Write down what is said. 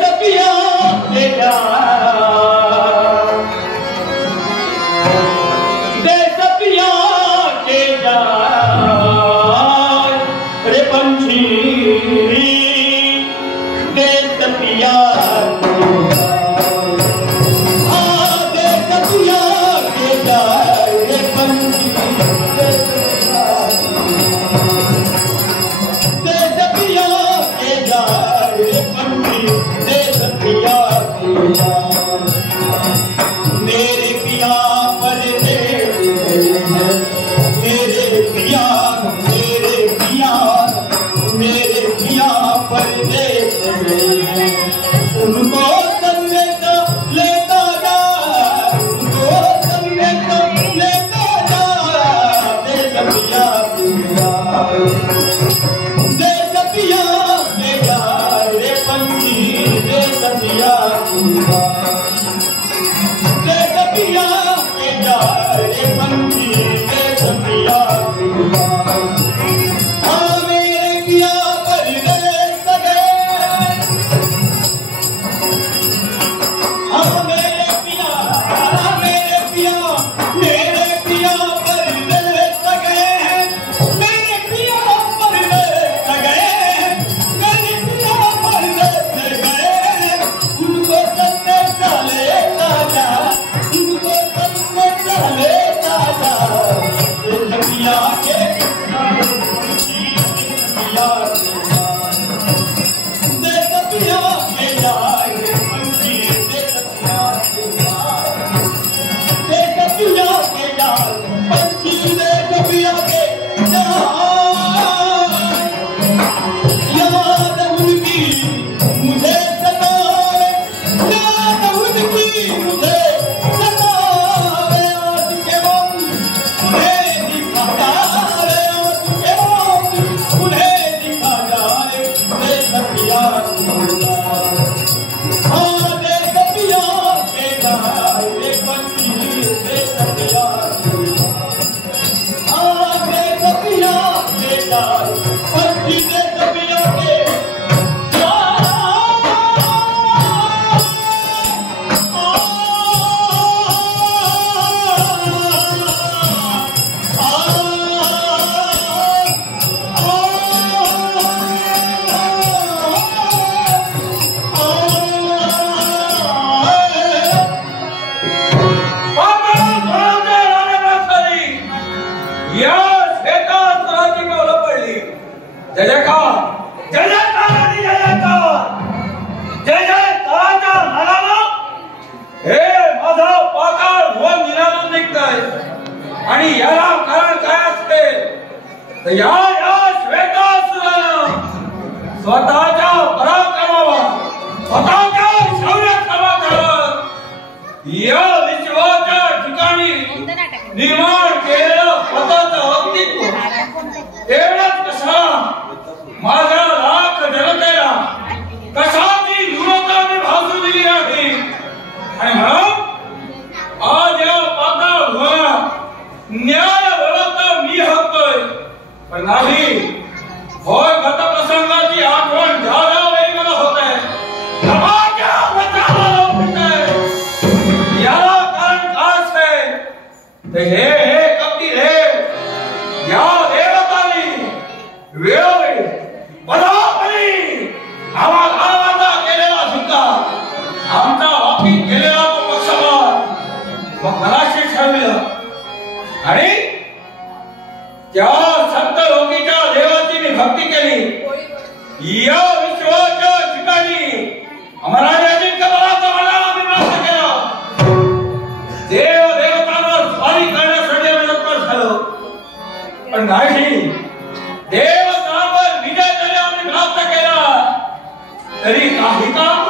सपिया ले जा दे सपिया के जा रे पंछी दे सपिया मेरे पिया पर उनको समेत लेता जा उनको समेत लेता जा दे सपिया दे सपिया के जा रे पंछी दे सपिया दे सपिया के जा रे पंछी दे सपिया आणि याला कारण काय असते तर या श्वेतासुरानं स्वतःच्या पराक्रमावर स्वतःच्या शौर्य करत या विश्वाच्या ठिकाणी निर्माण केलेलं स्वतःचं अस्तित्व एवढंच कसा माझ्या लाख जनतेला कसा ती न्यूनता मी भासू दिली आहे आणि म्हणून आज या पाताळ भुवनात न्याय बोलत मी हक्कोय पण नाही होय गतप्रसंगाची आठवण झाल्या वेळी मला होत आहे याला कारण काय असते ते हे कपटी रे या देवतांनी वेळोवेळी पदापदी आम्हा गावाचा केलेला सुद्धा आमचा वापीत केलेला तो पक्षपात मग मनाशी ठरविलं आणि त्या संत लोकीच्या देवाची मी भक्ती केली या विश्वाच्या ठिकाणी अमराजाची कबलाचा मला मी प्राप्त केला देव देवतांवर स्वारी करण्यासाठी आम्ही तत्पर झालो पण नाही देवतांवर विजय जरी आम्ही प्राप्त केला तरी काही काम